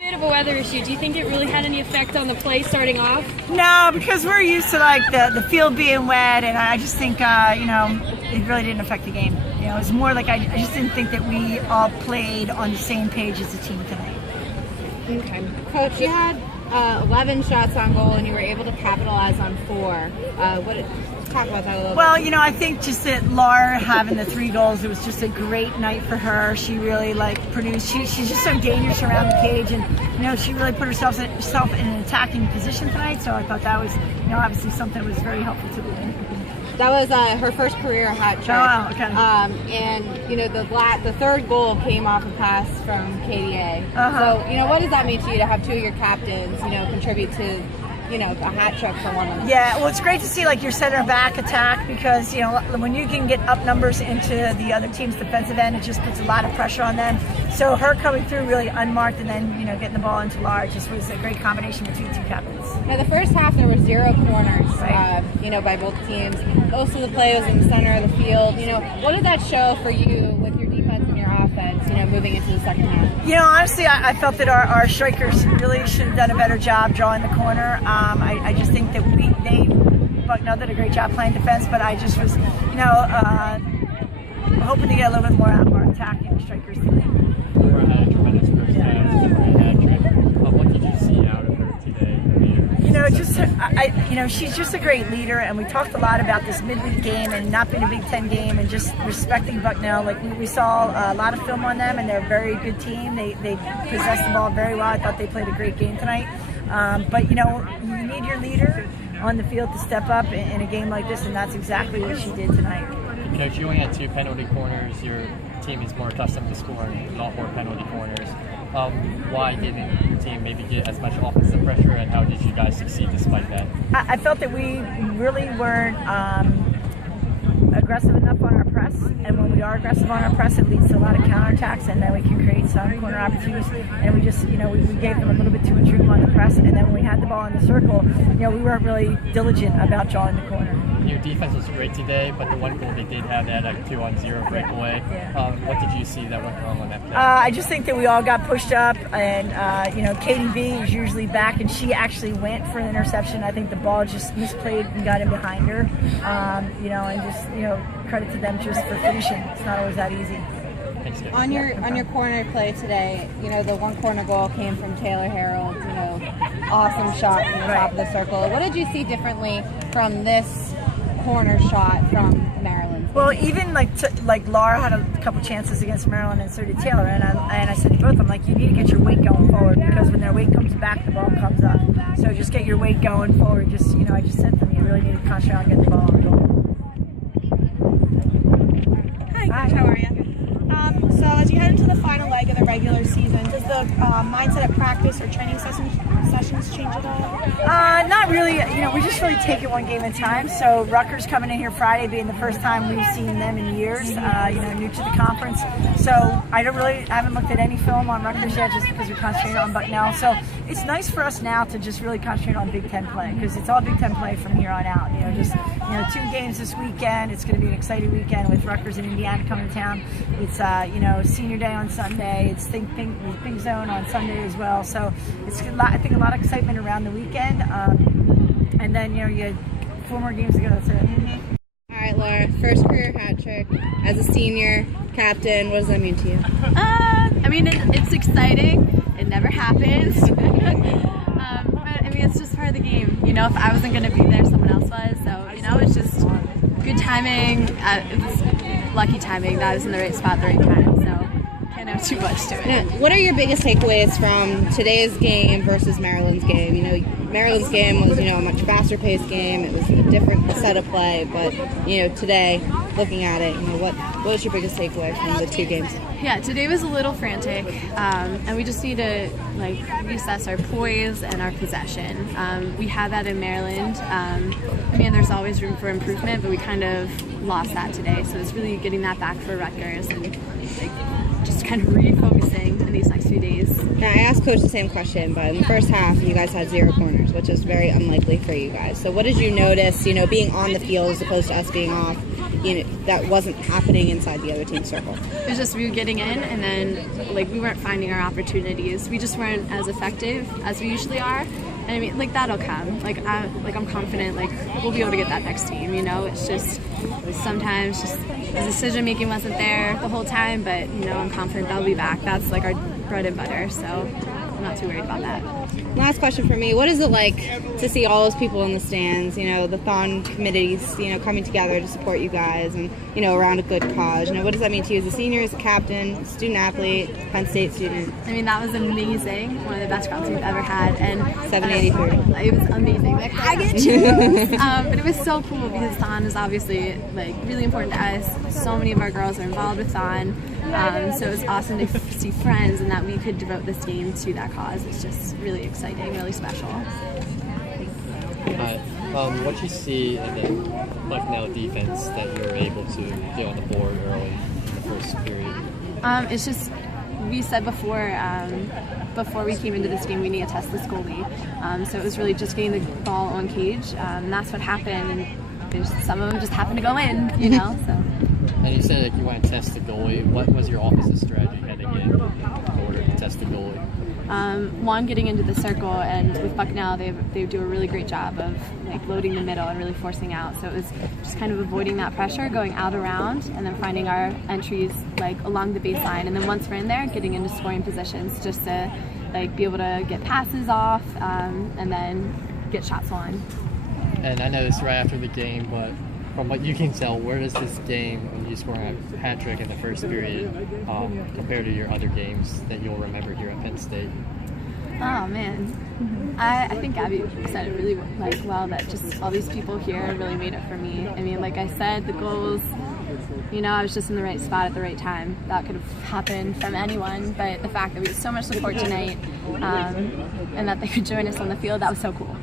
Bit of a weather issue. Do you think it really had any effect on the play starting off? No, because we're used to like the field being wet, and I just think it really didn't affect the game. It was more like I just didn't think that we all played on the same page as a team tonight. Okay, Coach, you had 11 shots on goal, and you were able to capitalize on 4. Talk about that a little bit. Well, I think just that Laura having the 3 goals, it was just a great night for her. She really produced. She's just so dangerous around the cage, and she really put herself in an attacking position tonight. So I thought that was obviously something that was very helpful to the win. That was her first career hat trick. Oh, wow, okay. And the third goal came off a pass from KDA. Uh-huh. So what does that mean to you to have 2 of your captains contribute to a hat trick for one of them? Yeah, well, it's great to see your center back attack, because when you can get up numbers into the other team's defensive end, it just puts a lot of pressure on them. So her coming through really unmarked and then getting the ball into Laura just was a great combination between the 2 captains. Now, the first half there were 0 corners, right. By both teams. Most of the play was in the center of the field. What did that show for you with your defense and your offense? Moving into the second half. Honestly, I felt that our strikers really should have done a better job drawing the corner. I just think that Bucknell did a great job playing defense, but I just was, hoping to get a little bit more out of our attacking strikers today. Laura had a tremendous first half, hat trick. What did you see out of her today? She's just a great leader, and we talked a lot about this midweek game and not being a Big Ten game and just respecting Bucknell. We saw a lot of film on them, and they're a very good team. They possessed the ball very well. I thought they played a great game tonight. But you need your leader on the field to step up in a game like this, and that's exactly what she did tonight. Coach, you only had 2 penalty corners. Your team is more accustomed to scoring a lot more penalty corners. Why didn't your team maybe get as much offensive pressure, and how did you guys succeed despite that? I felt that we really weren't aggressive enough on our press, and when we are aggressive on our press, it leads to a lot of counterattacks, and then we can create some corner opportunities. And we just, we gave them a little bit too much room on the press, and then when we had the ball in the circle, we weren't really diligent about drawing the corner. Your defense was great today, but the one goal they did have, that 2-on-0 breakaway. Yeah. What did you see that went wrong on that play? I just think that we all got pushed up, and Katie B is usually back, and she actually went for an interception. I think the ball just misplayed and got in behind her. And just credit to them just for finishing. It's not always that easy. Thanks, guys. On your corner play today, the one corner goal came from Taylor Harold. Awesome shot from the top of the circle. What did you see differently from this corner shot from Maryland? Well, even like Laura had a couple chances against Maryland, and so did Taylor. And I said to both of them, you need to get your weight going forward, because when their weight comes back, the ball comes up. So just get your weight going forward. I just said to them, you really need to concentrate on getting the ball on goal. Hi, Coach, how are you? So as you head into the final leg of the regular season, does the mindset at practice or training sessions change at all? Not really. We just really take it one game at a time. So Rutgers coming in here Friday being the first time we've seen them in years, new to the conference. So I haven't looked at any film on Rutgers yet, just because we're concentrating on Bucknell. So it's nice for us now to just really concentrate on Big Ten play, because it's all Big Ten play from here on out. 2 games this weekend. It's going to be an exciting weekend with Rutgers and Indiana coming to town. It's Senior Day on Sunday. It's Think Zone on Sunday as well. So it's I think a lot of excitement around the weekend. And then you had 4 more games to go. That's it. Mm-hmm. All right, Laura. First career hat trick as a senior captain. What does that mean to you? It's exciting. It never happens. But it's just part of the game. If I wasn't going to be there, someone else was. So it's just good timing. It's lucky timing that I was in the right spot at the right time. So can't have too much to it. Now, what are your biggest takeaways from today's game versus Maryland's game? Maryland's game was a much faster paced game. It was a different set of play. But today, looking at it, what was your biggest takeaway from the 2 games? Yeah, today was a little frantic, and we just need to reassess our poise and our possession. We had that in Maryland. There's always room for improvement, but we kind of lost that today. So it's really getting that back for Rutgers and like just kind of refocusing in these next few days. Now, I asked Coach the same question, but in the first half, you guys had 0 corners, which is very unlikely for you guys. So what did you notice, being on the field as opposed to us being off, that wasn't happening inside the other team's circle? It was just we were getting in, and then like we weren't finding our opportunities. We just weren't as effective as we usually are. And I mean, like that'll come. Like I'm confident. Like we'll be able to get that next team. It's just sometimes just the decision making wasn't there the whole time. But I'm confident they'll be back. That's like our bread and butter. So I'm not too worried about that. Last question for me. What is it like to see all those people in the stands, the Thon committees, coming together to support you guys and, around a good cause? What does that mean to you as a senior, as a captain, student athlete, Penn State student? I mean, that was amazing. One of the best crowds we've ever had. And 783. It was amazing. Like, I get chills. But it was so cool because Thon is obviously like really important to us. So many of our girls are involved with Thon. So it was awesome to see friends and that we could devote this game to that cause. It's just really exciting, really special. What do you see in the Bucknell defense that you were able to get on the board early in the first period? It's just, we said before we came into this game, we need to test this goalie. So it was really just getting the ball on cage. And that's what happened. And some of them just happened to go in, so. And you said you want to test the goalie. What was your offensive strategy heading in order to test the goalie? One, getting into the circle, and with Bucknell, they do a really great job of like loading the middle and really forcing out. So it was just kind of avoiding that pressure, going out around, and then finding our entries like along the baseline. And then once we're in there, getting into scoring positions, just to like be able to get passes off and then get shots on. And I know this right after the game, but from what you can tell, where does this game, when you score a hat trick in the first period, compare to your other games that you'll remember here at Penn State? Oh man, I think Abby said it really well, that just all these people here really made it for me. I mean, like I said, the goals, I was just in the right spot at the right time. That could have happened from anyone, but the fact that we had so much support tonight and that they could join us on the field, that was so cool.